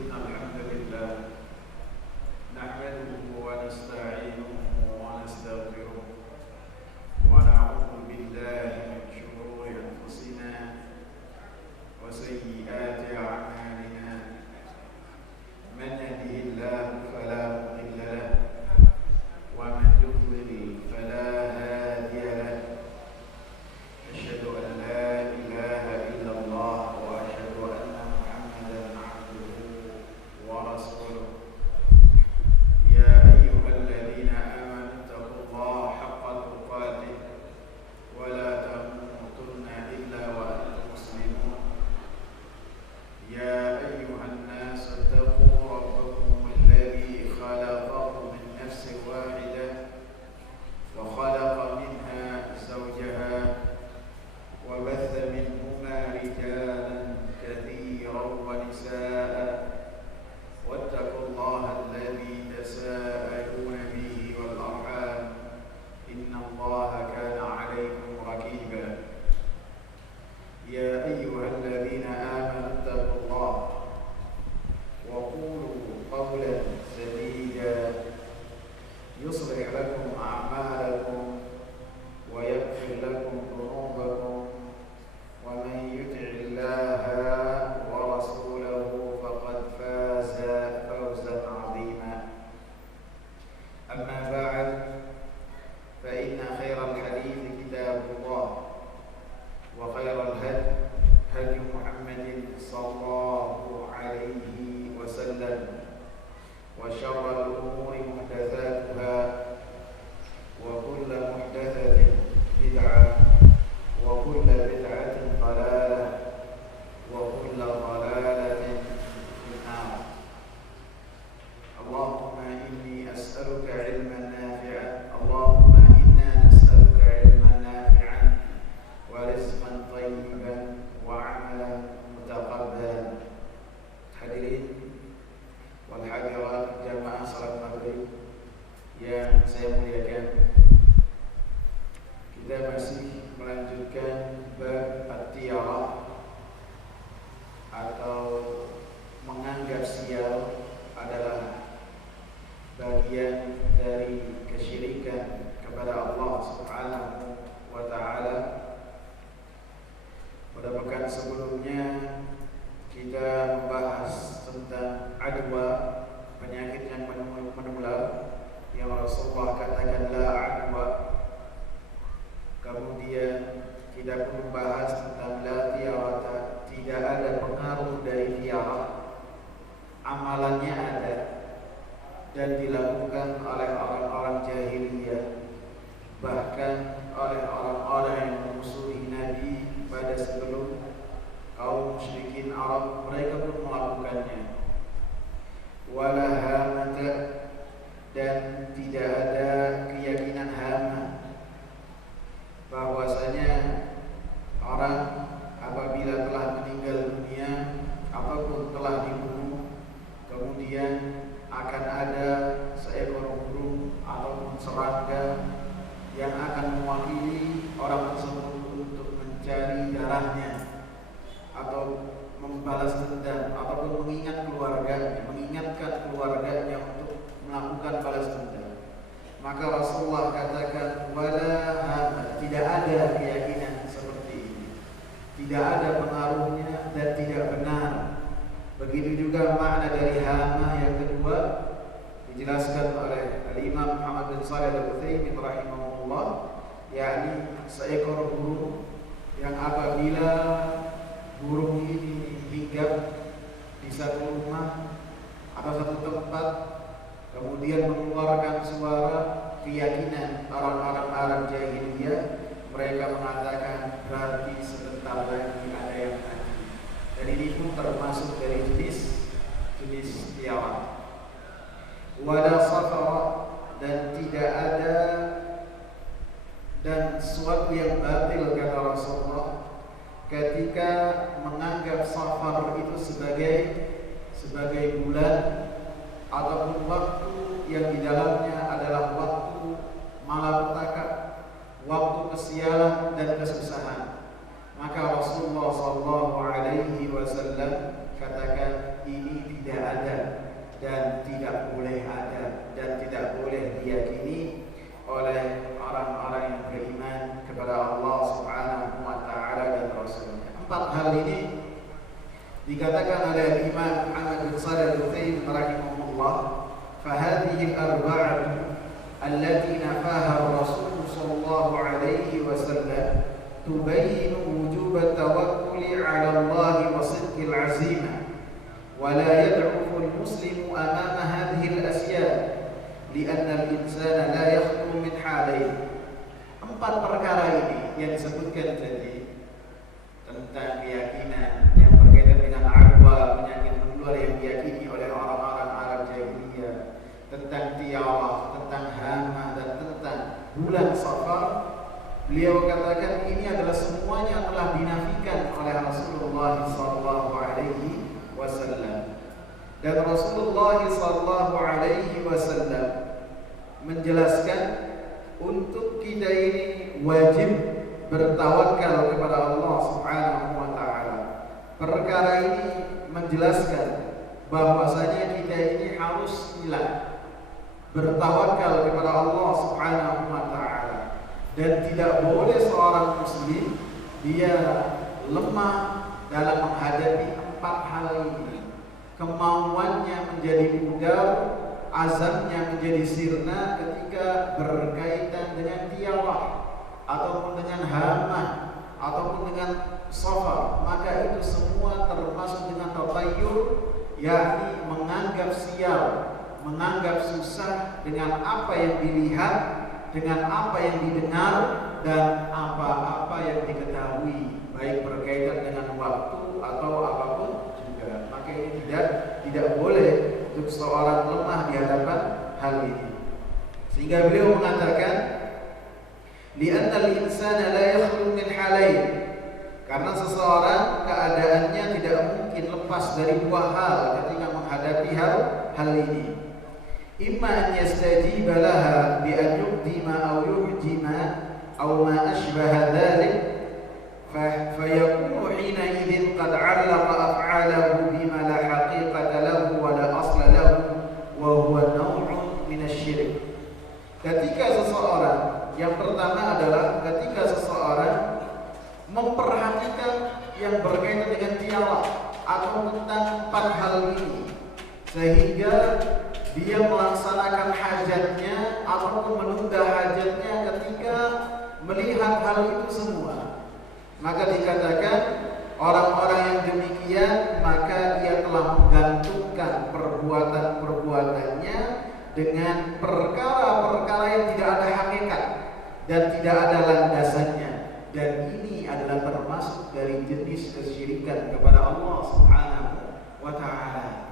إن الحمد لله نحمده ونستعينه ونستغفره ونعوذ بالله من شرور أنفسنا وسيئات أعمالنا من يهده الله فلا مضل له ومن يضلل فلا هادي له أشهد أن لا إله إلا الله وأشهد أن محمدا عبده ورسوله يا أيها الذين آمنوا اتقوا الله حق تقاته ولا تموتن إلا وأنتم مسلمون يا أيها الناس اتقوا ربكم الذي خلقكم من نفس واحدة وخلق منها زوجها وبث منهما رجالا كثيرا ونساء واتقوا الله الذي تساءلون به والأرحام إن الله كان عليكم رقيبا يا أيها الذين آمنوا اتقوا الله وقولوا قولا سديدا يصلح لكم أعمالكم ويغفر لكم ذنوبكم ومن يطع الله ورسوله فقد فاز فوزا عظيما أما بعد فإن خير الحديث كتاب الله وخير الهدي هدي محمد صلى الله عليه وسلم وشر الأمور محدثاتها وكل محدثة بدعة وكل بدعة ضلالة وكل ضلالة في النار اللهم إني أسألك علما نافعا اللهم إنا نسألك علما نافعا ورزقا طيبا وعملا متقبلا. Hadirin wal hadirat jamaah salat maghrib yang saya muliakan, kita masih melanjutkan bab at-tiyarah atau menganggap sial adalah bagian dari kesyirikan kepada Allah Subhanahu wa taala. Pada pekan sebelumnya kita membahas tentang adwa, penyakit yang menular yang Rasulullah katakan la adwa. Kemudian kita pun membahas tentang la tiyarata, tidak ada pengaruh dari tiarah, amalannya ada dan dilakukan oleh orang-orang jahiliyah, bahkan oleh orang-orang yang memusuhi Nabi pada sebelum kaum musyrikin Arab, mereka pun melakukannya. Wala hamata, dan tidak ada keyakinan hama bahwasanya orang apabila telah meninggal dunia ataupun telah dibunuh, kemudian akan ada seekor burung ataupun serangga yang akan mewakili orang tersebut untuk mencari darahnya atau membalas dendam ataupun mengingatkan keluarganya untuk melakukan balas dendam. Maka Rasulullah katakan wala hama, tidak ada keyakinan seperti ini, tidak ada pengaruhnya dan tidak benar. Begitu juga makna dari hama yang kedua dijelaskan oleh Al-Imam Muhammad bin Shalih Al-Utsaimin rahimahullah, yakni seekor burung yang apabila burung ini hinggap di satu rumah atau satu tempat kemudian mengeluarkan suara, keyakinan orang-orang Arab jahiliyah, mereka mengatakan berarti sebentar lagi ada yang mati. Dan ini pun termasuk dari jenis tiarah. Wala safara, dan tidak ada dan suatu yang batil kata Rasulullah ketika menganggap safar itu sebagai bulan ataupun waktu yang di dalamnya adalah waktu malapetaka, waktu kesialan dan kesusahan. Maka Rasulullah SAW katakan ini tidak dan tidak boleh ada dan tidak boleh diyakini oleh orang-orang yang beriman kepada Allah Subhanahu wa taala dan Rasulnya. 4 hal ini dikatakan oleh Imam Muhammad bin Shalih Al-Utsaimin rahimahullah, "Fahadhihi al-arba'atu allati nafaha ar-Rasul sallallahu alaihi wasallam tubayyin wujub at-tawakkul 'ala Allah wa sidq al-'azimah wa la yad'ufu al-muslimu amama hadhihi al-asya' li'anna al-insana la yakhlu min halayn." 4 perkara ini yang disebutkan tadi tentang keyakinan yang berkaitan dengan aqwa, penyakit menular yang diyakini oleh orang-orang Arab jahiliyah, tentang tiarah, tentang hama, dan tentang bulan Safar. Beliau katakan ini adalah semuanya telah dinafikan oleh Rasulullah sallallahu alaihi wasallam. Dan Rasulullah sallallahu alaihi wasallam menjelaskan untuk kita ini wajib bertawakal kepada Allah Subhanahu wa taala. Perkara ini menjelaskan bahwasanya kita ini harus bertawakal kepada Allah Subhanahu wa taala, dan tidak boleh seorang muslim dia lemah dalam menghadapi 4 hal ini. Kemauannya menjadi pudar, azamnya menjadi sirna ketika berkaitan dengan tiarah ataupun dengan hama ataupun dengan safar, maka itu semua termasuk dengan tatayyur, yakni menganggap sial, menganggap susah dengan apa yang dilihat, dengan apa yang didengar, dan apa-apa yang diketahui, baik berkaitan dengan waktu atau apapun juga. Maka ini tidak boleh untuk seorang lemah di hadapan hal ini. Sehingga beliau mengatakan, li'anna al-insana la yakhlu min halayn, karena seseorang keadaannya tidak mungkin lepas dari 2 hal ketika menghadapi hal ini. Imma an yastajiba laha bi an yuqdima aw yuhjima aw ma ashbaha dhalik fayakunu hina idin qad 'allaqa af'alahu bima la haqiqata lahu wa la asla lahu wa huwa naw'un min asy-syirk. Ketika seseorang, yang pertama adalah ketika seseorang memperhatikan yang berkaitan dengan tiarah atau tentang 4 hal ini, sehingga dia melaksanakan hajatnya ataupun menunda hajatnya ketika melihat hal itu semua, maka dikatakan orang-orang yang demikian maka ia telah menggantungkan perbuatan-perbuatannya dengan perkara-perkara yang tidak ada hakikat dan tidak ada landasannya, dan ini adalah termasuk dari jenis kesyirikan kepada Allah Subhanahu wa taala.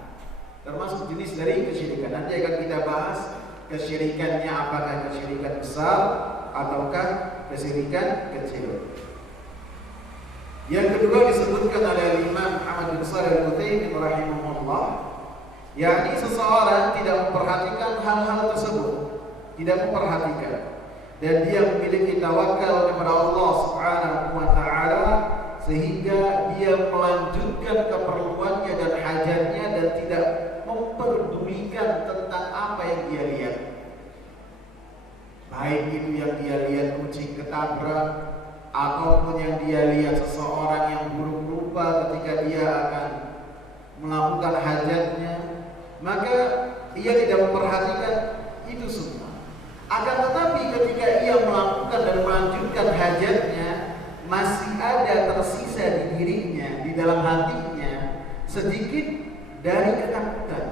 Termasuk jenis dari kesyirikan. Nanti akan kita bahas kesyirikannya, apakah kesyirikan besar ataukah kesyirikan kecil. Yang kedua disebutkan oleh Imam Muhammad bin Shalih Al-Utsaimin rahimahullah, yakni seseorang tidak memperhatikan hal-hal tersebut, tidak memperhatikan, dan dia memiliki tawakal kepada Allah Subhanahu wa taala sehingga dia melanjutkan keperluannya dan hajatnya dan tidak memperdulikan tentang apa yang dia lihat, baik itu yang dia lihat kucing ketabrak ataupun yang dia lihat seseorang yang buruk rupa ketika dia akan melakukan hajatnya, maka ia tidak memperhatikan itu semua. Akan tetapi ketika ia melakukan dan melanjutkan hajatnya, masih ada tersisa di dirinya, di dalam hatinya, sedikit dari ketakutan,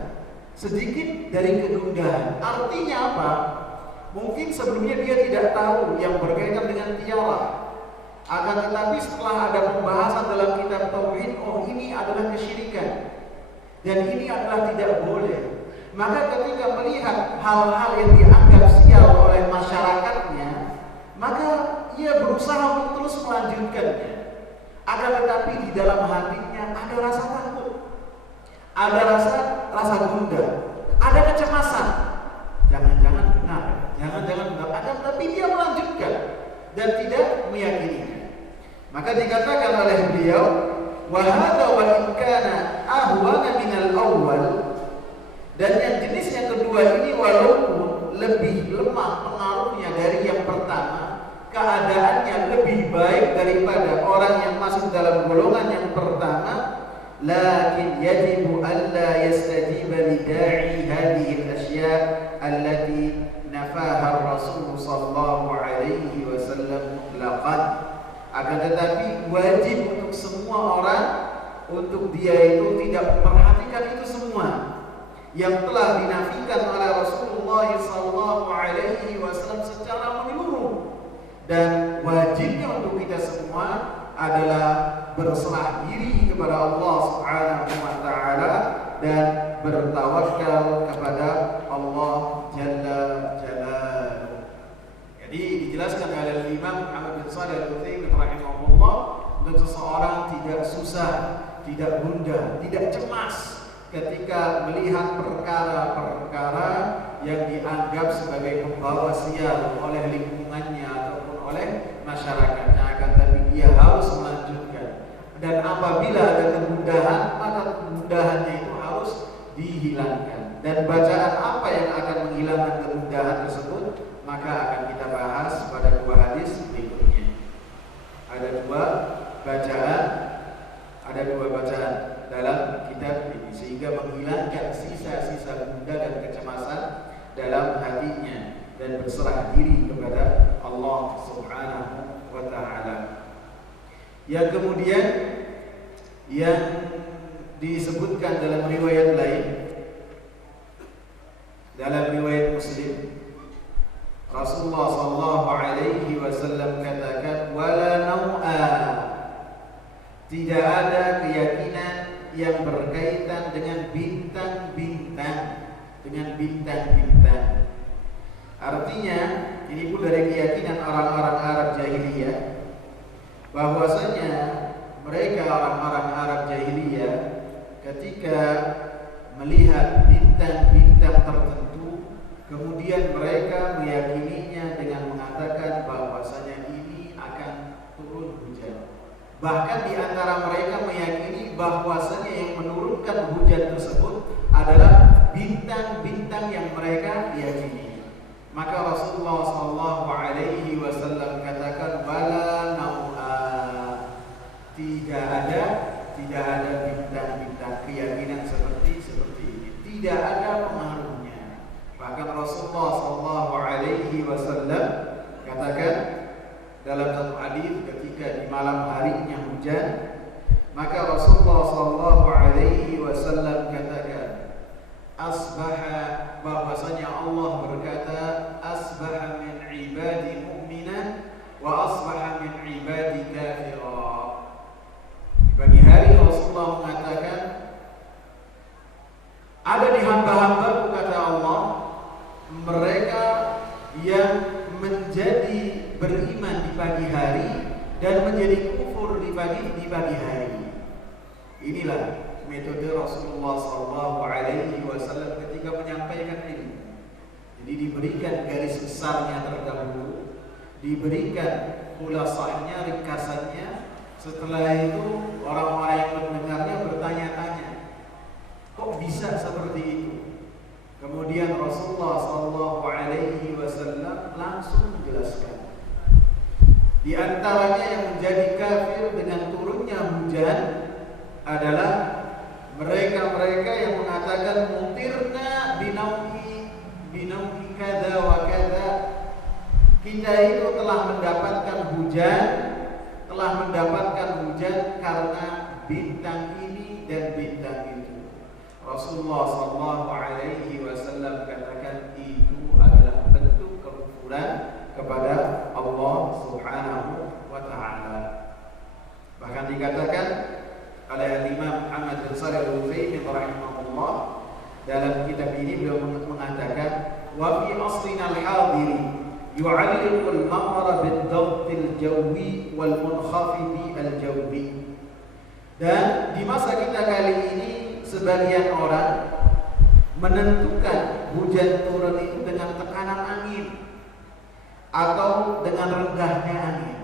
sedikit dari kegundahan. Artinya apa? Mungkin sebelumnya dia tidak tahu yang berkaitan dengan tiarah, akan tetapi setelah ada pembahasan dalam kitab tauhid, oh ini adalah kesyirikan dan ini adalah tidak boleh, maka ketika melihat hal-hal yang dianggap sial oleh masyarakatnya, maka ia berusaha untuk terus melanjutkannya. Akan tetapi di dalam hatinya ada rasa takut, ada rasa gundah, ada kecemasan. Jangan-jangan benar, akan tetapi dia melanjutkan dan tidak meyakininya. Maka dikatakan oleh beliau, wa hadza wa in kana ahwana min al-awwal, Dan yang jenis yang kedua ini walaupun lebih lemah pengaruhnya dari yang pertama, keadaannya lebih baik daripada orang yang masuk dalam golongan yang pertama, lakin yajibu alla yastajiba lida'i hadhihi al-ashya' allati nafaha ar-rasul sallallahu alaihi wasallam mutlaqan. Akan tetapi wajib untuk semua orang, untuk dia itu tidak memperhatikan itu semua yang telah dinafikan oleh Rasulullah sallallahu alaihi wasallam secara menyeluruh. Dan wajibnya untuk kita semua adalah berserah diri kepada Allah Subhanahu wa taala dan bertawakal kepada Allah Jalla Jalaluhu. Jadi dijelaskan oleh Imam Muhammad bin Shalih Al-Utsaimin rahimahullah, untuk seseorang tidak susah, tidak gundah, tidak cemas ketika melihat perkara-perkara yang dianggap sebagai pembawa sial oleh lingkungannya ataupun oleh masyarakatnya, akan tapi dia harus melanjutkan. Dan apabila ada kemudahan, maka kemudahannya itu harus dihilangkan. Dan bacaan apa yang akan menghilangkan kemudahan tersebut, maka akan kita bahas pada dua hadis berikutnya. Ada dua bacaan dalam kitab ini, sehingga menghilangkan sisa-sisa gundah dan kecemasan dalam hatinya dan berserah diri kepada Allah Subhanahu wa taala. Yang kemudian yang disebutkan dalam riwayat lain, dalam riwayat Muslim, Rasulullah sallallahu alaihi wasallam katakan, wala nau'a, tidak ada keyakinan yang berkaitan dengan bintang-bintang, Artinya, ini pun dari keyakinan orang-orang Arab jahiliyah, bahwasanya mereka orang-orang Arab jahiliyah ketika melihat bintang-bintang tertentu, kemudian mereka meyakininya dengan mengatakan bahwasanya ini akan turun hujan. Bahkan di antara mereka meyakini bahwasanya yang menurunkan hujan tersebut adalah bintang-bintang yang mereka yakini. Maka Rasulullah sallallahu alaihi wasallam katakan, bala nau'a, tidak ada bintang-bintang, keyakinan seperti ini tidak ada pengaruhnya. Bahkan Rasulullah sallallahu alaihi wasallam katakan dalam satu hadis, ketika di malam harinya hujan, maka Rasulullah sallallahu alaihi wasallam katakan, asbaha, bahwasanya Allah berkata, asbaha min ibadi mu'minan wa asbaha min ibadi kafira. Di pagi hari Rasulullah mengatakan, ada di hamba-hambaku, kata Allah, mereka yang menjadi beriman di pagi hari dan menjadi kufur di pagi hari. Inilah metode Rasulullah SAW ketika menyampaikan ilmu. Jadi diberikan garis besarnya terdahulu, diberikan khulasahnya, ringkasannya. Setelah itu orang-orang yang mendengarnya bertanya-tanya, kok bisa seperti itu? Kemudian Rasulullah SAW langsung menjelaskan. Di antaranya yang menjadi kafir dengan turunnya hujan adalah mereka-mereka yang mengatakan mutirna binauhi kada wa kada. Kita itu telah mendapatkan hujan karena bintang ini dan bintang itu. Rasulullah SAW katakan itu adalah bentuk kekufuran kepada Allah Subhanahu wa taala. Bahkan dikatakan oleh Imam Muhammad bin Shalih Al-Utsaimin rahimahullah, dalam kitab ini beliau mengatakan, wa fi asrina al-hadiri yu'alliqu al-maqara bid-dabt al-jawi wal munkhafidi al-jawi. Dan di masa kita kali ini sebagian orang menentukan hujan turun itu dengan tekanan angin atau dengan rendahnya angin.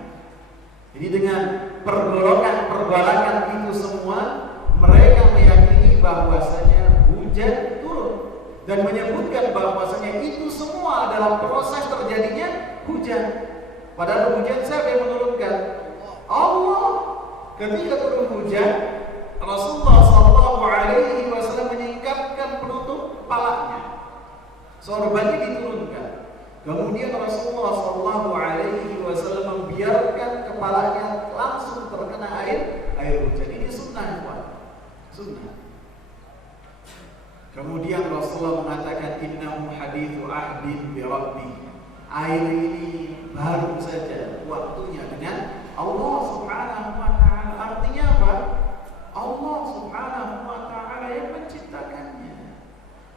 Jadi dengan pergolakan itu semua, mereka meyakini bahwasanya hujan turun. dan menyebutkan bahwasanya itu semua adalah proses terjadinya hujan. Padahal hujan siapa yang menurunkan? Allah. Ketika turun hujan, Rasulullah SAW menyingkapkan penutup kepalanya. Sorbannya diturunkan. Kemudian Rasulullah SAW membiarkan kepalanya langsung terkena air hujan. Ini sunnah, Pak. Sunnah. Kemudian Rasulullah mengatakan innahu hadithu ahdin bi rabbi. Air ini baru saja waktunya dengan Allah Subhanahu wa taala. Artinya apa? Allah Subhanahu wa taala yang menciptakannya.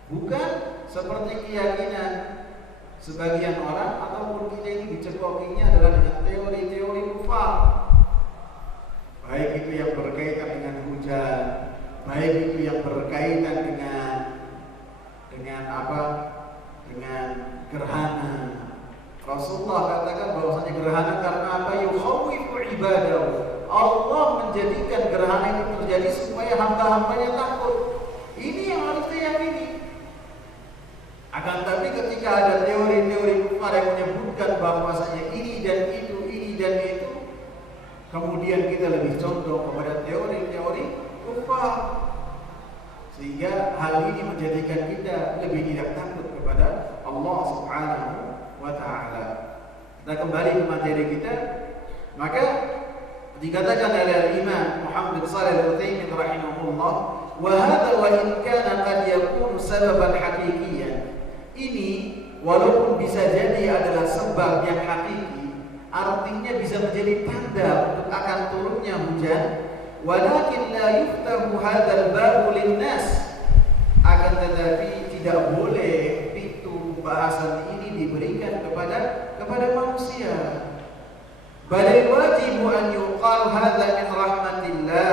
Bukan seperti keyakinan sebagian orang ataupun kita ini dicekokinya adalah dengan teori-teori kufar. Baik itu yang berkaitan dengan hujan, baik itu yang berkaitan dengan apa? Dengan gerhana. Rasulullah katakan bahwasanya gerhana karena apa? Yukhawifu ibadahu. Allah menjadikan gerhana itu terjadi supaya hamba-hambanya takut. Ini yang harus diyakini. Akan tapi ketika ada teori-teori kufar yang menyebutkan bahwasanya ini dan itu, kemudian kita lebih condong kepada teori-teori kufar, sehingga hal ini menjadikan kita lebih tidak takut kepada Allah Subhanahu wa ta'ala. Kita kembali ke materi kita. Maka dikatakan oleh Imam Muhammad bin Shalih Al-Utsaimin rahimahullah, wa hadza wa in kana qad yakunu sababan haqiqiyan. Ini walaupun bisa jadi adalah sebab yang hakiki, artinya bisa menjadi tanda untuk akan turunnya hujan, walakin la yuftahu hadzal babu linnas. Akan tetapi tidak boleh pintu bahasan ini diberikan kepada manusia. Bal wajibu an yuqal hadza min rahmatillah,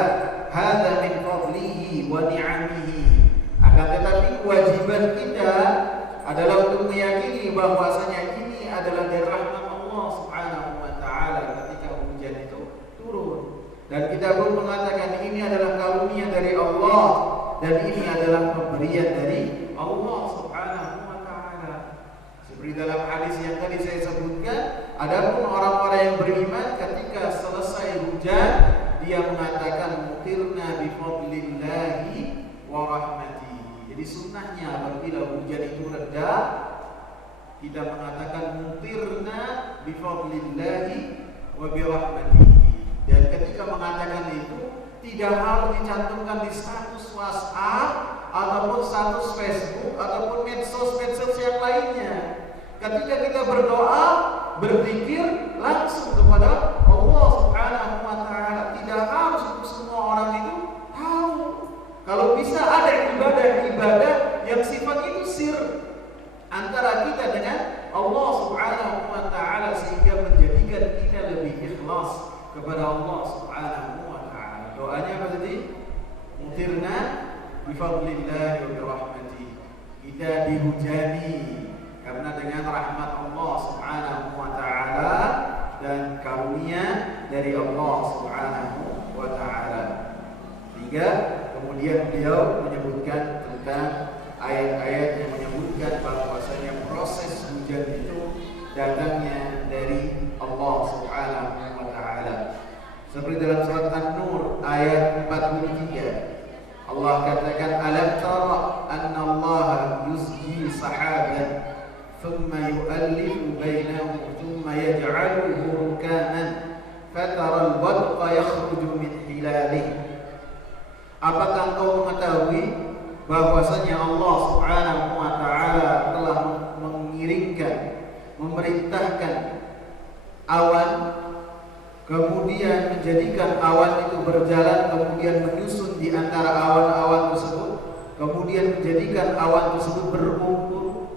hadza min fadlihi wa ni'amihi. Akan tetapi kewajiban kita adalah untuk meyakini bahwasanya ini adalah dari rahmat Allah Subhanahu wa taala ketika hujan itu turun. Dan kita pun mengatakan ini adalah karunia dari Allah dan ini adalah pemberian dari Allah Subhanahu wa taala. Seperti dalam hadis yang tadi saya sebutkan, adapun orang-orang yang beriman ketika selesai hujan dia mengatakan mutirna bi fadlillahi wa rahmatihi. Jadi sunnahnya apabila hujan itu reda, kita mengatakan mutirna bi fadlillahi wa bi rahmatihi. Dan ketika mengatakan itu tidak harus dicantumkan di status WhatsApp ataupun status Facebook ataupun medsos yang lainnya. Ketika kita berdoa, berzikir langsung kepada Allah Subhanahu wa taala, tidak harus untuk semua orang itu tahu. Kalau bisa ada ibadah yang sifat itu sir antara kita dengan Allah Subhanahu wa taala sehingga menjadikan kita lebih ikhlas kepada Allah Subhanahu wa taala. Doanya apa tadi? Mutirna bi fadlillahi wa bi rahmatihi. Kita dihujani karena dengan rahmat Allah Subhanahu wa taala dan karunia dari Allah Subhanahu wa taala. Sehingga kemudian beliau menyebutkan tentang ayat-ayat yang menyebutkan bahwasanya proses hujan itu datangnya dari Allah Subhanahu wa taala. Seperti dalam surat An-Nur ayat 43, Allah katakan alam tara anna Allah yusji sahaban thumma yu'allifu bainahu thumma yaj'aluhu rukaman fatara al-wadqa yakhruju min hilalihi. Apakah engkau mengetahui bahwasanya Allah Subhanahu wa taala telah memerintahkan awan, kemudian menjadikan awan itu berjalan, kemudian menyusun di antara awan-awan tersebut, kemudian menjadikan awan tersebut berkumpul.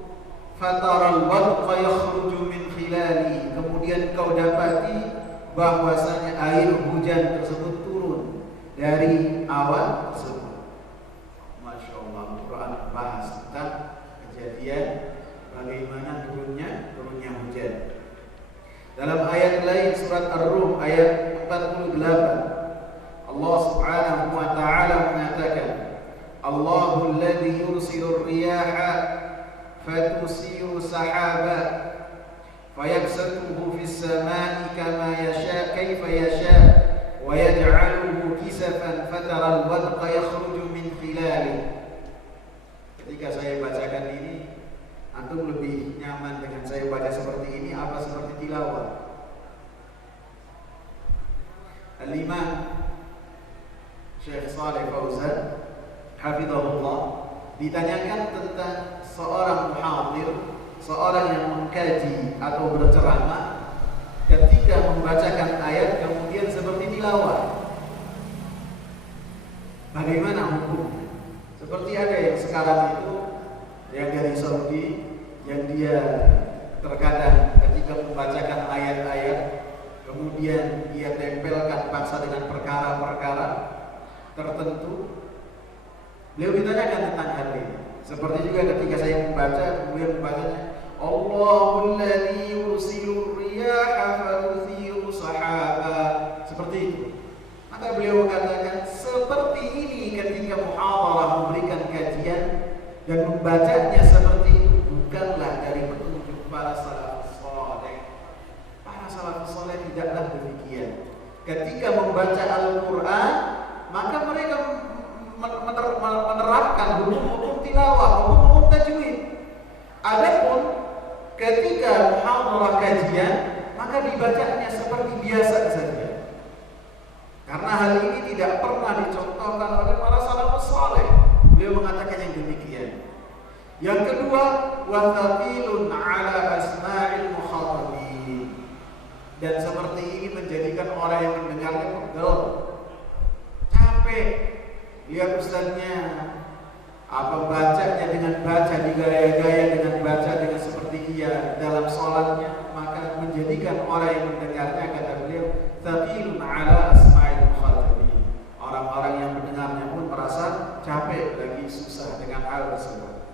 Fataral wadqa yakhruju min khilali. Kemudian kau dapati bahwasanya air hujan tersebut turun dari awan tersebut. Masya Allah, Quran bahas tentang kejadian bagaimana turunnya hujan. Dalam ayat lain surat Ar-Rum ayat 48, Allah Subhanahu wa taala mengatakan, Allahul ladzi yursilur riyaha fatusiru sahaba fayabsutuhu fis samai kama yasha kaifa yasha wa yaj'aluhu kisafan fataral wadqa yakhruju min khilalihi. Ketika saya bacakan ini, antum lebih nyaman dengan saya baca seperti ini apa seperti tilawah? Al-Imam Syekh Shalih Fauzan hafizahullah ditanyakan tentang seorang muhadir, seorang yang mengkaji atau berceramah, ketika membacakan ayat kemudian seperti tilawah, bagaimana hukumnya? Seperti ada yang sekarang itu yang dari Saudi, yang dia terkadang ketika membacakan ayat-ayat kemudian dia tempelkan paksa dengan perkara-perkara tertentu. Beliau ditanyakan tentang hal ini. Seperti juga ketika saya membaca, kemudian membacanya Allahul ladzi yursilur riyaha fatuthiru sahaba, seperti itu. Maka beliau katakan seperti ini ketika muhadharah memberikan kajian dan membacanya seperti itu bukanlah dari petunjuk para salafus saleh. Para salafus saleh tidaklah demikian. Ketika membaca Al-Qur'an, maka mereka menerapkan hukum-hukum tilawah, hukum-hukum tajwid. Adapun ketika muhadharah kajian, maka dibacanya seperti biasa saja. Karena hal ini tidak pernah dicontohkan oleh para salafus saleh. Beliau mengatakan yang demikian. Yang kedua, wathaqilun ala asma'il mukhatabin. Dan seperti ini menjadikan orang yang mendengarnya pegel, capek. Lihat ustaznya apa bacanya dengan baca digaya-gaya dengan baca dengan seperti ia dalam sholatnya, maka menjadikan orang yang mendengarnya, kata beliau, thaqilun ala asma'il mukhatabin. Orang-orang yang mendengarnya pun merasa capek, lagi susah dengan hal tersebut.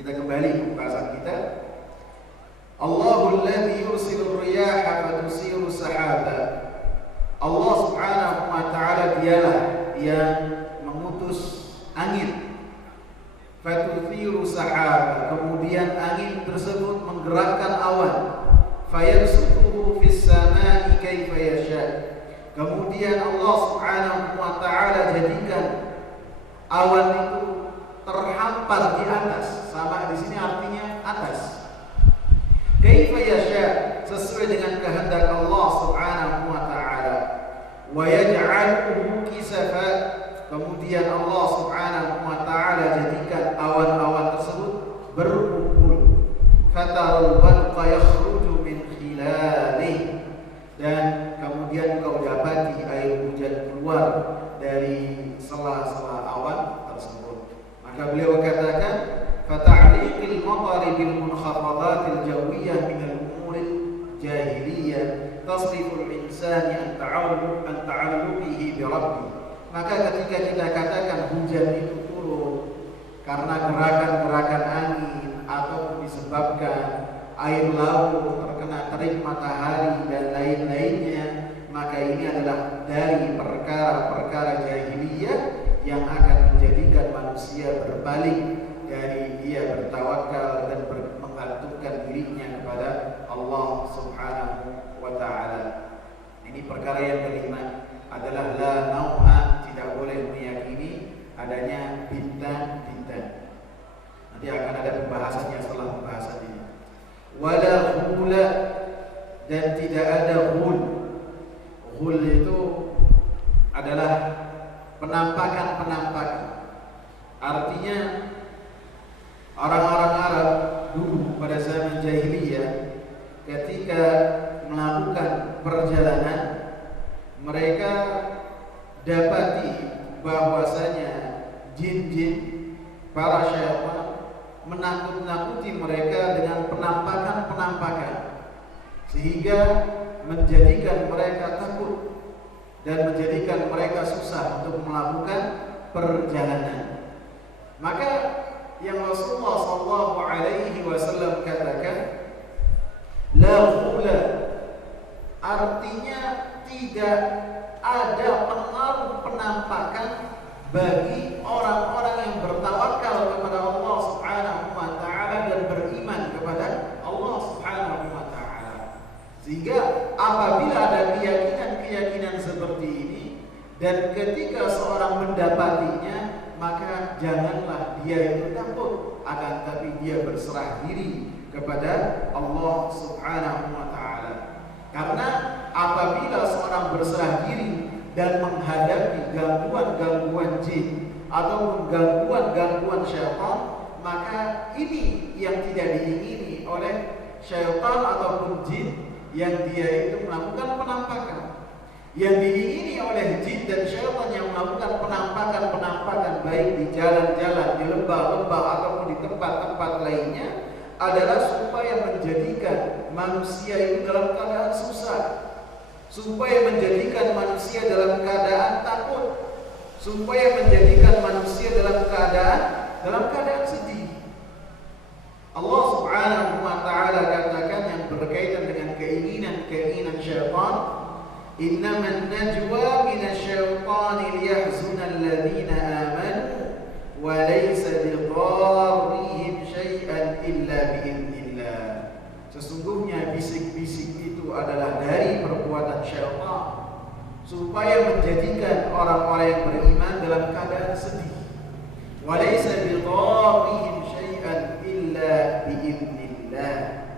Kita kembali ke pembahasan kita. Allahul ladzi yursilur riyaha fatusiru sahaba. Allah Subhanahu wa taala dialah yang mengutus angin, fatuthiru sahaba, kemudian angin tersebut menggerakkan awan, fayabsutuhu fis samai kaifa yasha, kemudian Allah Subhanahu wa taala jadikan awan itu terhampar di atas. Sama di sini artinya atas. Kaifa yasha, sesuai dengan kehendak Allah Subhanahu wa taala. Wa yaj'aluhu kisafa, kemudian Allah Subhanahu wa taala jadikan awan-awan tersebut berkumpul. Fatarul wadqa yakhruju min khilalihi, dan kemudian kau dapati air hujan keluar dari sela-sela awan tersebut. Maka beliau katakan fata'liqil matari bil munkhafadatil jawiyyah min al-umuril jahiliyah tasriful insani an ta'alluqihi bi rabbih. Maka ketika kita katakan hujan itu turun karena gerakan-gerakan angin atau disebabkan air laut terkena terik matahari dan lain-lainnya, maka ini adalah dari perkara-perkara jahiliyah yang akan menjadikan manusia berbalik dari dia bertawakal dan menggantungkan dirinya kepada Allah Subhanahu wa taala. Ini perkara yang kelima adalah la nau'a, tidak boleh meyakini adanya bintang-bintang. Nanti akan ada pembahasannya setelah pembahasan ini. Wala ghula, dan tidak ada ghul. Ghul itu adalah penampakan-penampakan. Artinya orang-orang Arab dulu pada zaman jahiliyah ketika melakukan perjalanan, mereka dapati bahwasanya jin-jin, para syaitan menakut-nakuti mereka dengan penampakan-penampakan, sehingga menjadikan mereka takut dan menjadikan mereka susah untuk melakukan perjalanan. Maka yang Rasulullah SAW katakan la ghula, artinya tidak ada pengaruh penampakan bagi orang-orang yang seperti ini, dan ketika seorang mendapatinya, maka janganlah dia itu takut, akan tapi dia berserah diri kepada Allah Subhanahu wa Ta'ala. Karena apabila seorang berserah diri dan menghadapi gangguan-gangguan jin ataupun gangguan-gangguan syaitan, maka ini yang tidak diingini oleh syaitan ataupun jin, yang dia itu melakukan penampakan. Yang diingini oleh jin dan syaitan yang melakukan penampakan baik di jalan-jalan, di lembah-lembah ataupun di tempat-tempat lainnya, adalah supaya menjadikan manusia itu dalam keadaan susah, supaya menjadikan manusia dalam keadaan takut, supaya menjadikan manusia dalam keadaan sedih. Allah Subhanahu wa Ta'ala katakan yang berkaitan dengan keinginan syaitan, innaman najwa minasyaitani liyahzuna alladhina amanu wa laysa bidarrihim syai'an illa bi'idznillah. Sesungguhnya bisik-bisik itu adalah dari perbuatan syaitan supaya menjadikan orang-orang yang beriman dalam keadaan sedih. Wa laysa bidarrihim syai'an illa bi'idznillah.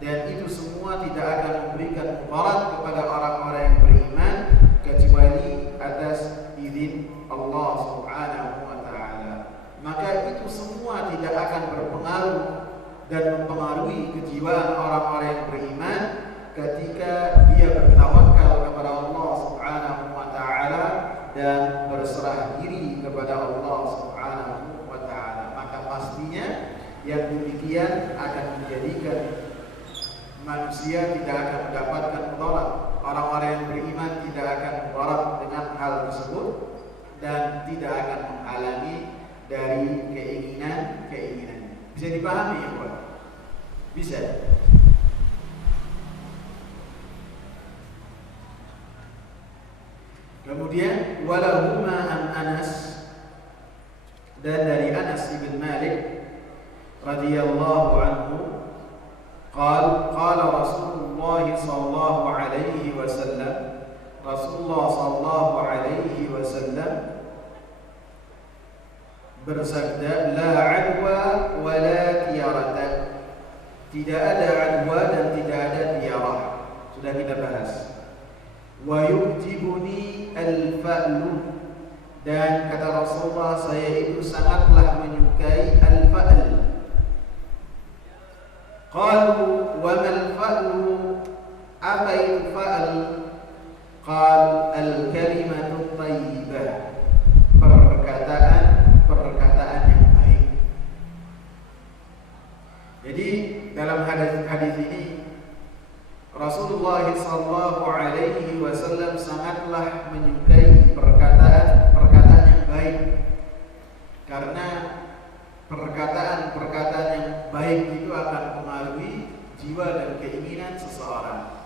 Dan itu semua tidak akan memberikan mudarat kepada orang-orang yang beriman kecuali atas izin Allah Subhanahu wa Ta'ala. Maka itu semua tidak akan berpengaruh dan mempengaruhi kejiwaan orang-orang yang beriman ketika dia bertawakal kepada Allah Subhanahu wa Ta'ala dan berserah diri kepada Allah Subhanahu wa Ta'ala. Maka pastinya yang demikian akan menjadikan manusia tidak akan mendapatkan mudarat. Orang-orang yang beriman tidak akan mudarat dengan hal tersebut dan tidak akan menghalangi dari keinginan. Bisa dipahami ya Pak? Bisa. Kemudian walahuma an Anas, dan dari Anas bin Malik radhiyallahu anhu, qala Rasulullah sallallahu alaihi wasallam, Rasulullah sallallahu alaihi wasallam bersabda, la adwa wa la tiyarata. Tidak ada adwa dan tidak ada tiarah. Sudah kita bahas. Wa yujibuni al-fa'lu, dan kata Rasulullah, saya itu sangatlah menyukai al-fa'l. Qalu wa mal fa'lu, apa itu fa'l? Qal al-kalimatu thayyibah, perkataan yang baik. Jadi dalam hadis ini Rasulullah sallallahu alaihi wasallam sangatlah menyukai perkataan yang baik, karena perkataan yang baik itu akan mempengaruhi jiwa dan keinginan seseorang.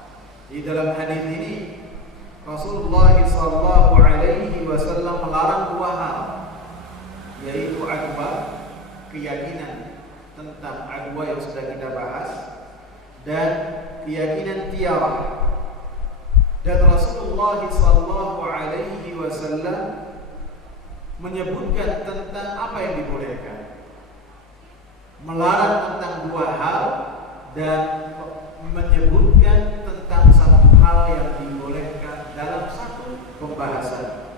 Di dalam hadis ini Rasulullah sallallahu alaihi wasallam melarang dua hal, yaitu adwa, keyakinan tentang adwa yang sudah kita bahas, dan keyakinan tiarah. Dan Rasulullah sallallahu alaihi wasallam menyebutkan tentang apa yang dibolehkan, melarang tentang dua hal, dan menyebutkan tentang satu hal yang dibolehkan dalam satu pembahasan.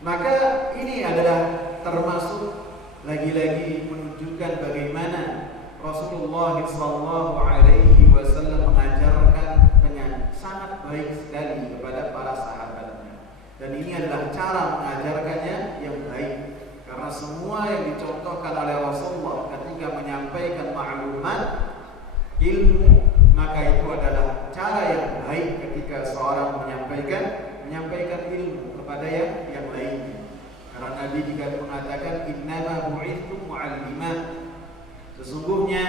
Maka ini adalah termasuk lagi-lagi menunjukkan bagaimana Rasulullah sallallahu alaihi wasallam mengajarkan dengan sangat baik sekali kepada para sahabatnya. Dan ini adalah cara mengajarkannya yang baik, karena semua yang dicontohkan oleh Rasulullah ketika menyampaikan maklumat ilmu, maka itu adalah cara yang baik ketika seorang menyampaikan ilmu kepada yang lainnya. Karena Nabi juga mengatakan innama bu'ithtu mu'alliman, sesungguhnya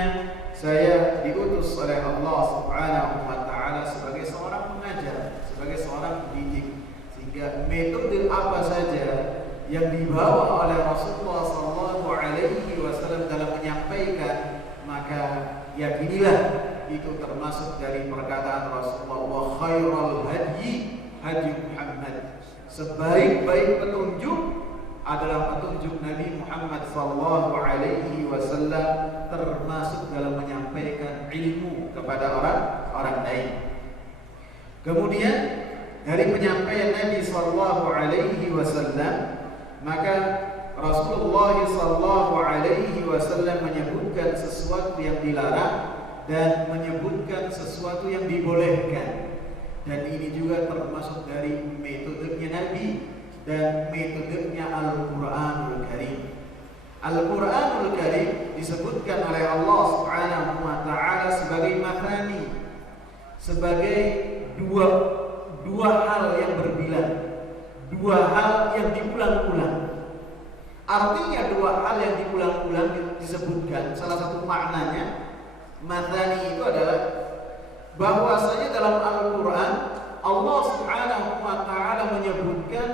saya diutus oleh Allah Subhanahu wa Ta'ala sebagai seorang pengajar, sebagai seorang pendidik. Sehingga metode apa saja yang dibawa oleh Rasulullah sallallahu alaihi wasallam dalam menyampaikan, maka yakinilah itu termasuk dari perkataan Rasulullah, wa khairul hadyi Haji Muhammad. Sebaik-baik petunjuk adalah petunjuk Nabi Muhammad sallallahu alaihi wasallam, termasuk dalam menyampaikan ilmu kepada orang lain. Kemudian dari penyampaian Nabi sallallahu alaihi wasallam, maka Rasulullah sallallahu alaihi wasallam menyebutkan sesuatu yang dilarang dan menyebutkan sesuatu yang dibolehkan. Dan ini juga termasuk dari metodenya Nabi dan metodenya Al-Quranul Karim. Al-Quranul Karim disebutkan oleh Allah Subhanahu wa Ta'ala sebagai mathani, sebagai dua hal yang berbilang, dua hal yang diulang-ulang. Artinya dua hal yang diulang-ulang disebutkan, salah satu maknanya mathani itu adalah bahwasanya dalam Al-Quran Allah Subhanahu wa Ta'ala menyebutkan,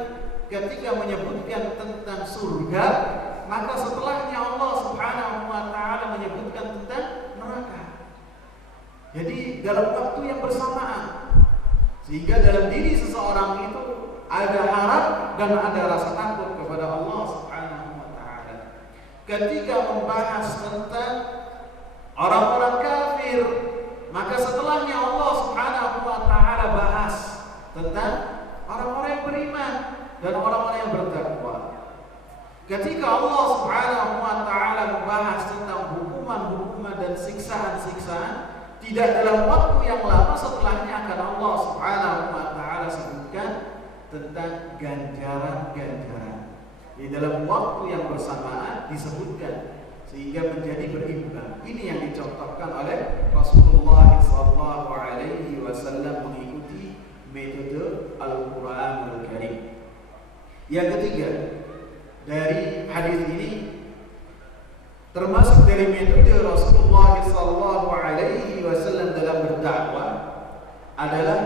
ketika menyebutkan tentang surga, maka setelahnya Allah Subhanahu wa Ta'ala menyebutkan tentang neraka. Jadi dalam waktu yang bersamaan, sehingga dalam diri seseorang itu ada harap dan ada rasa takut kepada Allah Subhanahu wa Ta'ala. Ketika membahas tentang orang-orang kafir, maka setelahnya Allah Subhanahu wa Ta'ala bahas tentang orang-orang yang beriman dan orang-orang yang bertakwa. Ketika Allah Subhanahu wa Ta'ala membahas tentang hukuman-hukuman dan siksaan-siksaan, tidak dalam waktu yang lama setelahnya akan Allah Subhanahu wa Ta'ala sebutkan tentang ganjaran-ganjaran. Di dalam waktu yang bersamaan disebutkan, sehingga menjadi berimbang. Ini yang dicontohkan oleh Rasulullah sallallahu alaihi wasallam mengikuti metode Al-Quranul Karim. Yang ketiga, dari hadis ini termasuk dari metode Rasulullah sallallahu alaihi wasallam dalam berdakwah adalah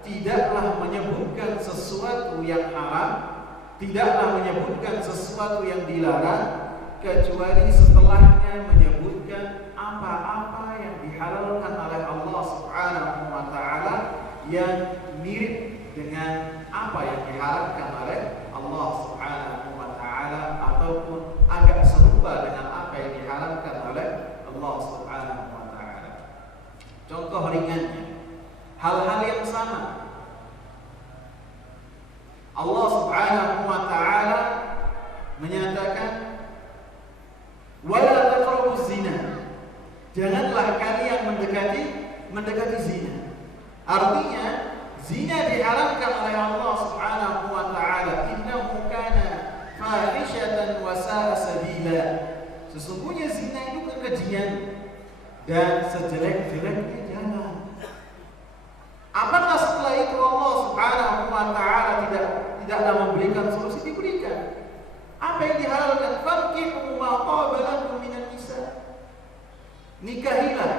tidaklah menyebutkan sesuatu yang haram, tidaklah menyebutkan sesuatu yang dilarang, kecuali setelahnya menyebutkan apa-apa yang dihalalkan oleh Allah Subhanahu wa Ta'ala yang mirip dengan apa yang diharamkan oleh Allah Subhanahu wa Ta'ala, ataupun agak serupa dengan apa yang diharamkan oleh Allah Subhanahu wa Ta'ala. Contoh ringannya, hal-hal yang sama. Allah Subhanahu wa Ta'ala menyatakan, wala taqrabuz zina. Janganlah kalian mendekati zina. Artinya zina diharamkan oleh Allah Subhanahu wa Ta'ala. Innahu kana fahishatan wa sa'a sabila. Sesungguhnya zina itu kekejian dan sejelek-jeleknya jalan. Apakah setelah itu Allah Subhanahu wa Ta'ala tidaklah memberikan solusi? Diberikan. Apa yang dihalalkan? Fankihu ma taba lakum minan nisa. Nikahilah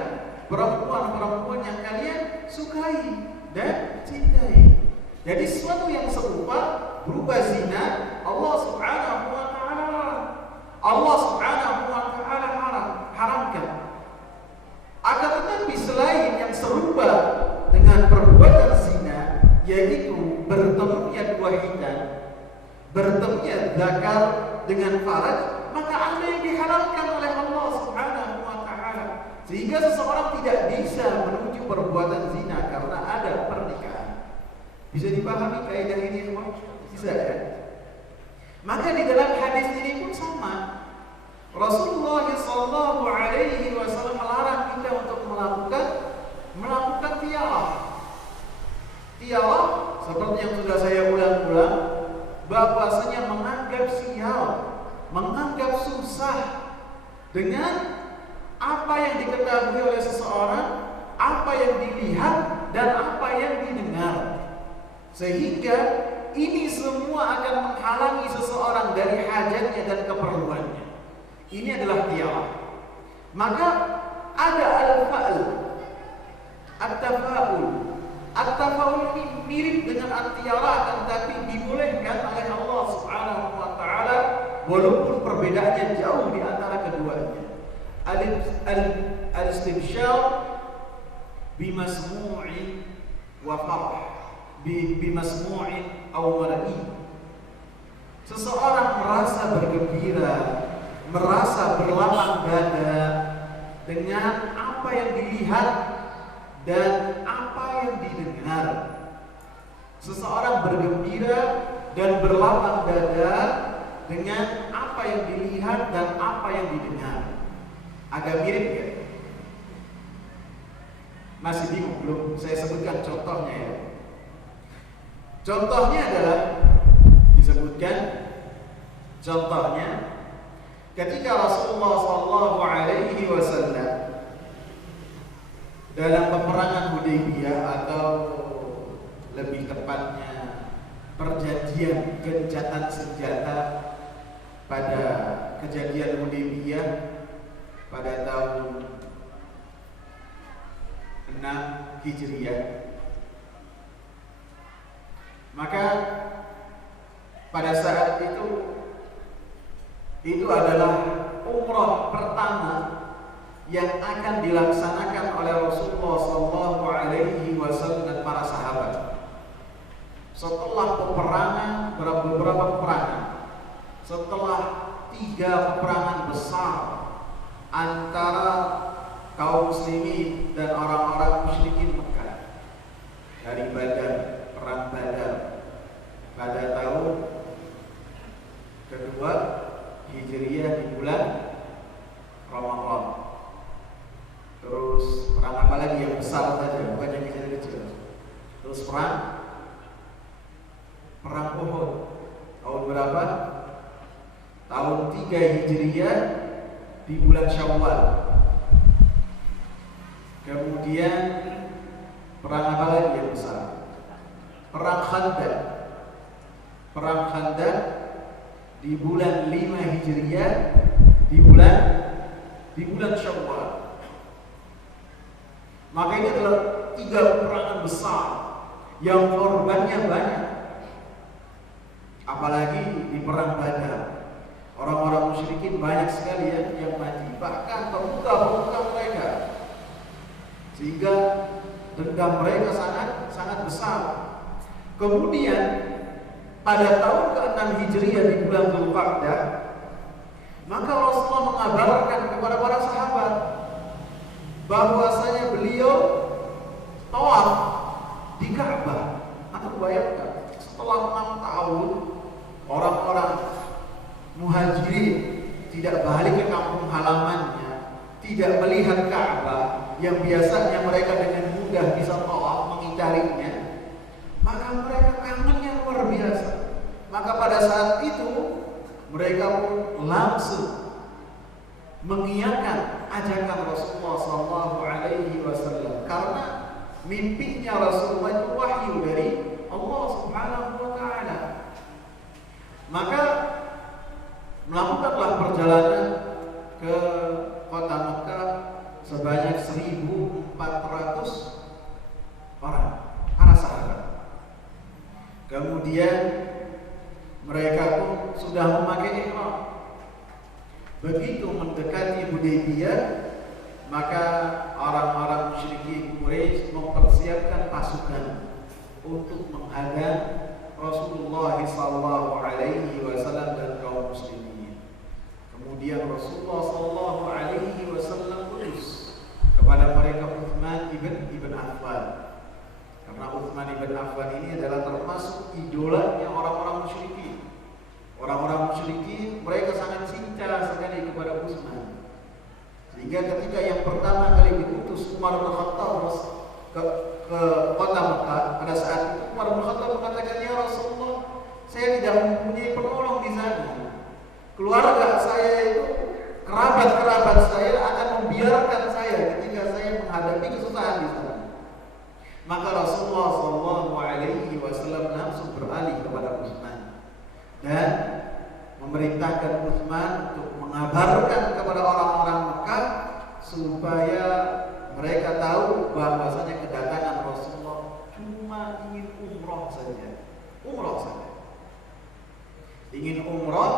perempuan-perempuan yang kalian sukai dan cintai. Jadi sesuatu yang serupa berupa zina, Allah Subhanahu wa Ta'ala larang. Allah Subhanahu wa Ta'ala haramkan. Akan tetapi selain yang serupa dengan perbuatan zina, yaitu bertemunya dua hidan, bertemunya zakar dengan faraj, maka ada yang dihalalkan oleh Allah Subhanahu wa Ta'ala, sehingga seseorang tidak bisa menuju perbuatan zina karena ada pernikahan. Bisa dipahami kaidah ini semua? Bisa ya? Maka di dalam hadis ini pun sama. Rasulullah sallallahu alaihi wasallam melarang kita untuk melakukan tiarah. Tiarah seperti yang sudah saya ulang-ulang, bahwasanya menganggap sial, menganggap susah dengan apa yang diketahui oleh seseorang, apa yang dilihat dan apa yang didengar, sehingga ini semua akan menghalangi seseorang dari hajatnya dan keperluannya. Ini adalah tiarah. Maka ada al-fa'l, at-tafa'ul. At-tafa'ul ini mirip dengan at-tiarah, tetapi dibolehkan oleh Allah Subhanahu wa Ta'ala, walaupun perbedaannya jauh di antara keduanya. Al-istibsyar bimasmu'in wa farah bimasmu'in aw mar'i. Seseorang merasa bergembira, merasa berlapang dada dengan apa yang dilihat dan apa yang didengar. Seseorang bergembira dan berlapang dada dengan apa yang dilihat dan apa yang didengar. Agak mirip ya? Masih bingung belum? Saya sebutkan contohnya ya. Contohnya adalah disebutkan contohnya ketika Rasulullah SAW dalam peperangan Hudaybiyah atau lebih tepatnya perjanjian gencatan senjata pada kejadian Hudaybiyah pada tahun 6 Hijriah. Maka pada saat itu adalah umrah pertama yang akan dilaksanakan oleh Rasulullah SAW dan para sahabat. Setelah peperangan, beberapa peperangan, setelah 3 peperangan besar antara kaum muslimin dan orang-orang musyrikin Mekah, dari Badar, perang Badar pada tahun kedua Hijriah di bulan Ramadan. Terus perang apa lagi yang besar saja, bukan yang kecil-kecil. Terus perang Uhud tahun berapa? Tahun 3 Hijriah di bulan Syawal. Kemudian perang apa lagi yang besar? Perang Khandaq. Perang Khandaq di bulan 5 Hijriah di bulan Syawal. Maka ini adalah 3 peperangan besar yang korbannya banyak. Apalagi di perang Badar, orang-orang musyrikin banyak sekali yang mati, bahkan pemuka mereka, sehingga dendam mereka sangat besar. Kemudian pada tahun ke-6 Hijriah di bulan Dzulqa'dah, maka Rasulullah mengabarkan kepada para sahabat bahwasanya beliau tawaf di Ka'bah. Anda bayangkan, setelah 6 tahun orang-orang muhajirin tidak balik ke kampung halamannya, tidak melihat Ka'bah yang biasanya mereka dengan mudah bisa tawaf mengitarinya, maka mereka kangennya luar biasa. Maka pada saat itu mereka pun langsung mengiyakan ajakan Rasulullah SAW karena mimpinya Rasulullah itu wahyu dari Allah Subhanahu wa Ta'ala. Maka melakukanlah perjalanan ke kota Mekah sebanyak 1.400 orang, para sahabat. Kemudian mereka pun sudah memakai ihram. Begitu mendekati Hudaybiyah, maka orang-orang musyrikin Quraisy mempersiapkan pasukan untuk menghadang Rasulullah SAW dan kaum muslimin. Kemudian Rasulullah SAW utus kepada mereka Utsman ibn Affan, karena Utsman ibn Affan ini adalah termasuk idolanya orang-orang musyrikin. Orang-orang musyrikin mereka sangat cinta sekali kepada Utsman, sehingga ketika yang pertama kali diutus Umar bin Khattab ke kota Mekah, pada saat itu Umar bin Khattab mengatakan, "Ya Rasulullah, saya tidak mempunyai penolong di sana. Keluarga saya itu, kerabat saya akan membiarkan saya ketika saya menghadapi kesusahan di sana." Maka Rasulullah SAW langsung beralih kepada Utsman dan memerintahkan Utsman untuk mengabarkan kepada orang-orang Mekah supaya mereka tahu bahwasanya kedatangan Rasulullah cuma ingin umroh saja, ingin umroh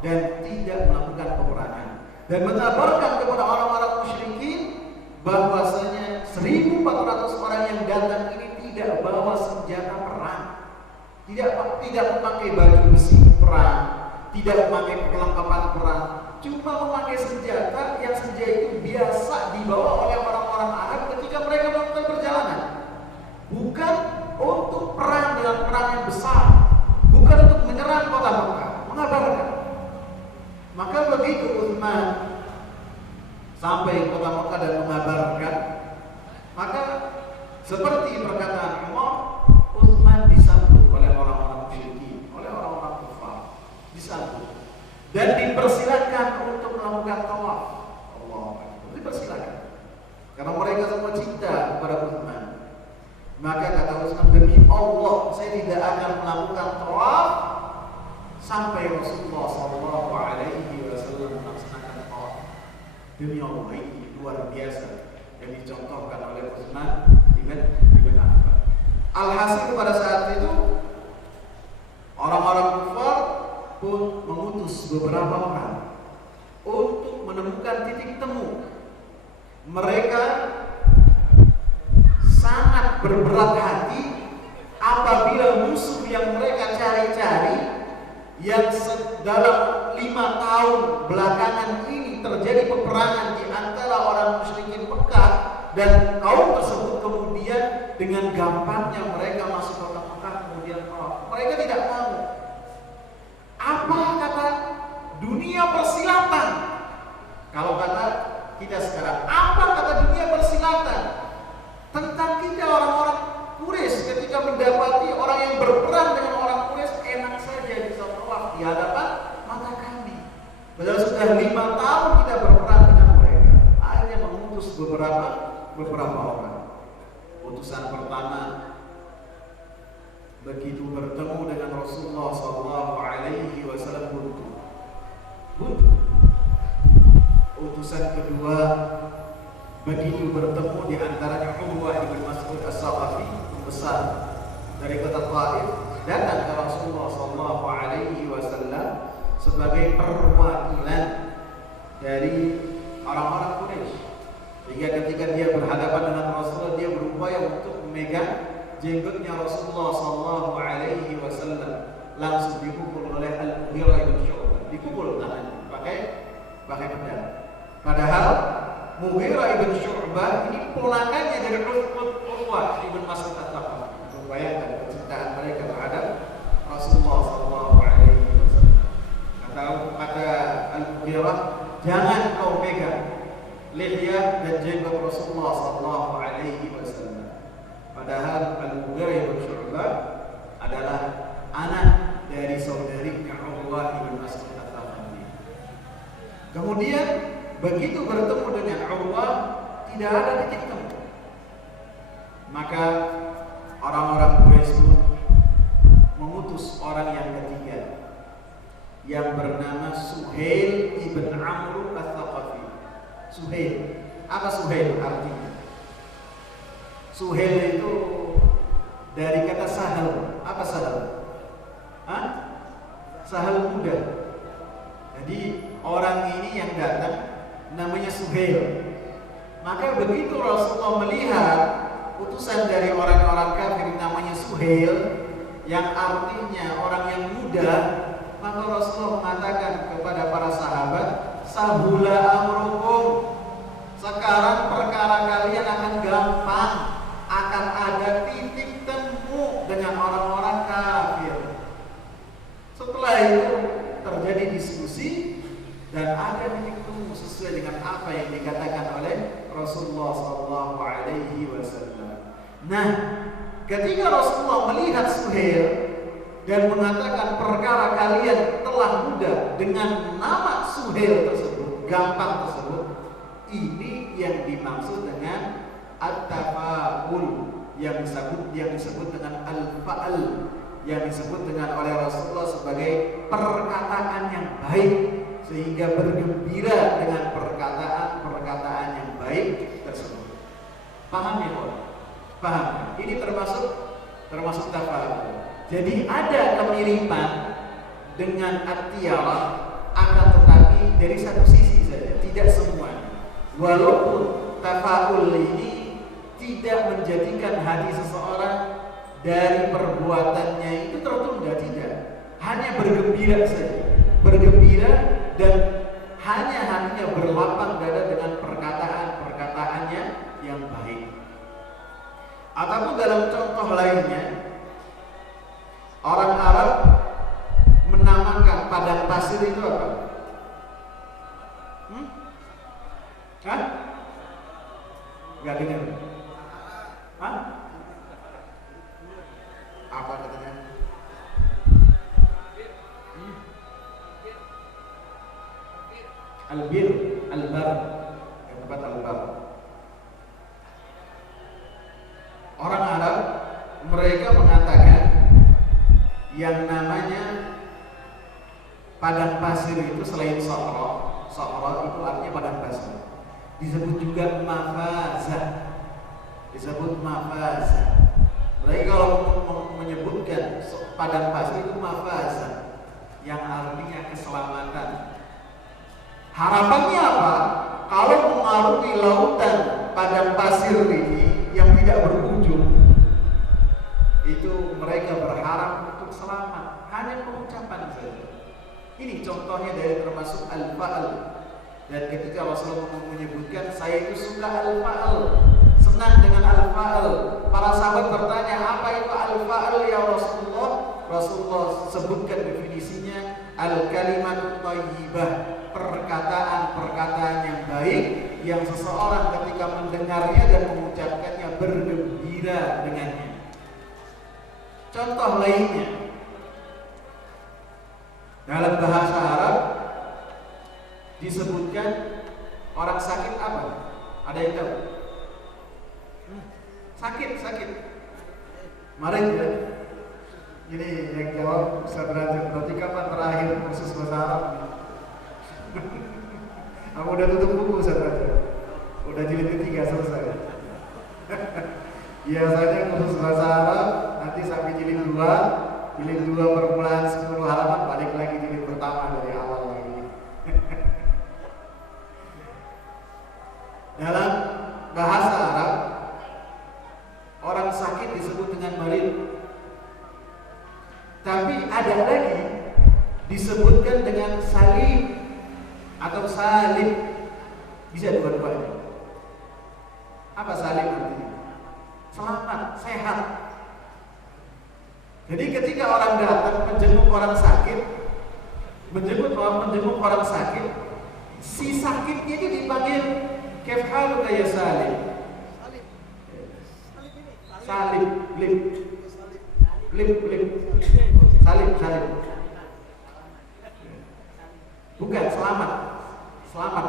dan tidak melakukan peperangan, dan mengabarkan kepada orang-orang musyrikin bahwasanya 1.400 orang yang datang ini tidak bawa senjata perang. tidak memakai baju besi perang, tidak memakai perlengkapan perang, cuma memakai senjata yang senjata itu biasa dibawa oleh orang-orang Arab ketika mereka melakukan perjalanan. Bukan untuk perang dengan perang yang besar, bukan untuk menyerang kota Mekah, mengabarkan. Maka begitu Utsman sampai kota Mekah dan mengabarkan, maka seperti perkataan Umar, Utsman disambut oleh orang-orang musyrikin, oleh orang-orang kafir, disambut dan dipersilakan untuk melakukan tawaf. Allah, dipersilakan karena mereka semua cinta kepada Utsman. Maka kata Utsman, demi Allah saya tidak akan melakukan tawaf sampai Rasulullah SAW melaksanakan tawaf. Demi Allah, ini luar biasa yang dicontohkan oleh Utsman ibn Affan. Alhasil pada saat itu orang-orang kafir pun mengutus beberapa orang untuk menemukan titik temu. Mereka sangat berberat hati apabila musuh yang mereka cari-cari, yang dalam 5 tahun belakangan ini terjadi peperangan di antara orang musyrikin Mekah dan kaum tersebut, kemudian dengan gampangnya mereka masuk ke kota Mekah, kemudian mereka tidak mau. Apa kata dunia persilatan? Kalau kata kita sekarang, apa kata dunia persilatan tentang kita orang-orang Quraisy ketika mendapati orang yang berperang dengan orang Quraisy enak saja bisa tawaf di hadapan mata kami. Padahal sudah 5 tahun kita berperang dengan mereka. Akhirnya mengutus beberapa orang. Utusan pertama begitu bertemu dengan Rasulullah SAW buntu. Utusan kedua begitu bertemu di antaranya Urwah ibn Mas'ud As-Saqafi, besar dari kota Taif, datang ke Rasulullah SAW sebagai perwakilan dari orang-orang Quraisy. Sehingga ketika dia berhadapan dengan Rasulullah, dia berupaya untuk memegang jenggotnya Rasulullah SAW, langsung dipukul oleh Al-Mughirah ibn Syu'bah, dipukul tangannya pakai pedang. Padahal Mughirah ibn Syu'bah ini ponakannya dari Urwah ibn Mas'ud As-Saqafi. Bayangkan kecintaan mereka terhadap Rasulullah SAW. Kata Al-Mughirah, jangan kau pegang lihyah dan jenggot Rasulullah SAW. Padahal Al-Mughirah ibn Syu'bah adalah anak dari saudarinya Urwah ibn Mas'ud As-Saqafi. Kemudian begitu bertemu dengan Urwah, tidak ada titik temu. Maka orang-orang Quraisy pun mengutus orang yang ketiga yang bernama Suhail ibn Amr As-Saqafi. Suhail, apa Suhail artinya? Suhail itu dari kata sahal. Apa sahal? Sahal muda. Jadi orang ini yang datang namanya Suhail. Maka begitu Rasulullah melihat utusan dari orang-orang kafir namanya Suhail, yang artinya orang yang muda, maka Rasulullah mengatakan kepada para sahabat, sahula amrukum, sekarang perkara kalian akan gampang, akan ada titik temu dengan orang-orang kafir. Setelah itu terjadi diskusi dan ada titik temu sesuai dengan apa yang dikatakan oleh Rasulullah SAW. Nah, ketika Rasulullah melihat Suhail dan mengatakan perkara kalian telah mudah dengan nama Suhail tersebut, gampang tersebut, ini yang dimaksud dengan at-tafa'ul, yang disebut dengan al-fa'al, yang disebut dengan oleh Rasulullah sebagai perkataan yang baik, sehingga bergembira dengan perkataan yang baik tersebut. Paham ya, Pak? Paham? Ini termasuk tafa'ul. Jadi ada kemiripan dengan at-tiyarah, akan tetapi dari satu sisi saja, tidak semua. Walaupun tafa'ul ini tidak menjadikan hati seseorang dari perbuatannya itu tertunda, tidak. Hanya bergembira saja, bergembira dan hanya hatinya berlapang dada dengan perkataan-perkataannya yang baik. Ataupun dalam contoh lainnya, orang Arab menamakan padang pasir itu apa? Hah? Gak dengar? Hah? Apa katanya? Al-bir, al-bar, tempat al-bar. Orang Arab mereka mengatakan yang namanya padang pasir itu selain sahra itu artinya padang pasir. Disebut juga mafazah. Mereka kalau menyebutkan padang pasir itu mafazah, yang artinya keselamatan. Harapannya apa? Kalau mengarungi lautan padang pasir ini yang tidak berujung, itu mereka berharap untuk selamat. Hanya pengucapan saja. Ini contohnya dari termasuk al-fa'al. Dan ketika Rasulullah menyebutkan, saya itu suka al-fa'al, senang dengan al-fa'al. Para sahabat bertanya, apa itu al-fa'al ya Rasulullah? Rasulullah sebutkan definisinya, al-kalimat thayyibah, perkataan-perkataan yang baik yang seseorang ketika mendengarnya dan mengucapkannya bergembira dengannya. Contoh lainnya, dalam bahasa Arab disebutkan orang sakit apa? Ada yang tahu? Sakit. Mari ya. Ini yang jawab Ustaz Derajat. Berarti kapan terakhir kursus bahasa Arab? Aku udah tutup buku Ustaz Derajat. Udah jilid ketiga selesai. Biasanya kursus bahasa Arab nanti sampai jilid 2 permulaan 10 halaman, balik lagi jilid pertama dari awal lagi. Dalam bahasa Arab, orang sakit disebut dengan marid. Tapi ada lagi disebutkan dengan salim atau salim. Bisa dua-duanya. Apa salim artinya? Selamat, sehat. Jadi ketika orang datang menjenguk orang sakit, si sakitnya itu dipanggil kif haluka ya salim. Salim. Bukan selamat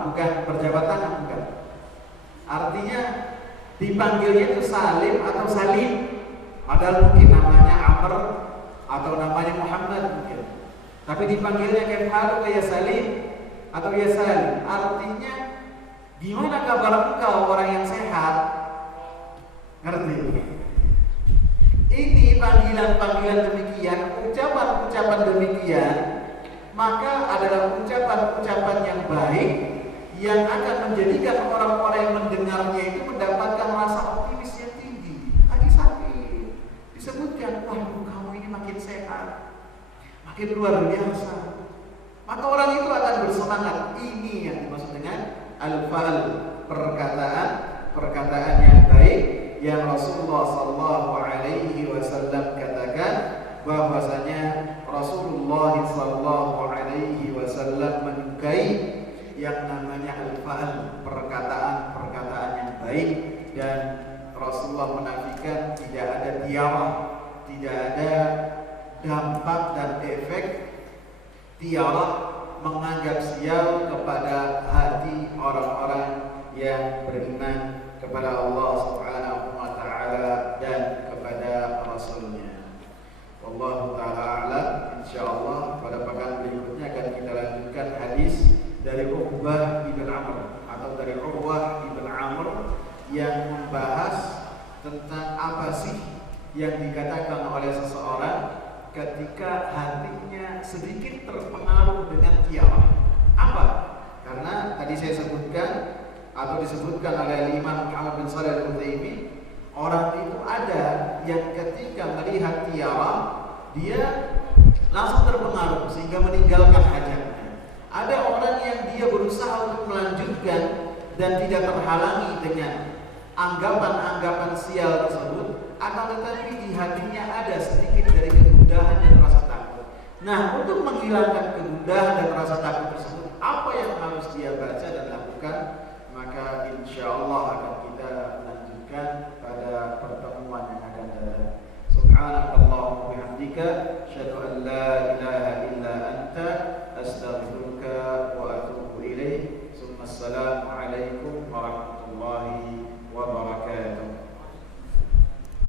bukan perjabatan, bukan. Artinya dipanggilnya itu salim atau salim, padahal mungkin namanya Amr atau namanya Muhammad mungkin. Tapi dipanggilnya kefhalu ya salim atau ya salim. Artinya gimana kabar engkau orang yang sehat? Ngerti? Ini panggilan-panggilan demikian, ucapan-ucapan demikian, maka adalah ucapan-ucapan yang baik yang akan menjadikan orang-orang yang mendengarnya itu mendapatkan rasa optimis yang tinggi. Lagi sakit, disebutkan, wah kamu ini makin sehat, makin luar biasa. Maka orang itu akan bersemangat. Ini yang dimaksud dengan al-fa'al, perkataan yang baik yang Rasulullah SAW katakan bahwasanya Rasulullah SAW menyukai yang namanya al-fa'al, perkataan yang baik, dan Rasulullah menafikan tidak ada tiarah, tidak ada dampak dan efek tiarah menganggap sial kepada hati orang-orang yang beriman kepada Allah Subhanahu wa taala dan kepada Rasulnya. Wallahu taala a'lam. Insyaallah pada pekan berikutnya akan kita lanjutkan hadis dari Uqbah ibn Amr atau dari Urwah ibn Amr yang membahas tentang apa sih yang dikatakan oleh seseorang ketika hatinya sedikit terpengaruh dengan tiarah. Apa? Karena tadi saya sebutkan atau disebutkan oleh Imam Muhammad bin Shalih Al-Utsaimin Orang itu ada yang ketika melihat tiara dia langsung terpengaruh sehingga meninggalkan hajatnya. Ada orang yang dia berusaha untuk melanjutkan dan tidak terhalangi dengan anggapan-anggapan sial tersebut, akan tetapi di hatinya ada sedikit dari kegundahan dan rasa takut. Nah, untuk menghilangkan kegundahan dan rasa takut tersebut, apa yang harus dia baca dan lakukan? Maka insya Allah akan kita lanjutkan pada pertemuan yang akan datang. Subhanakallahumma wa bihamdika, asyhadu an la ilaha illa anta, astaghfiruka wa atubu ilaik. Assalamu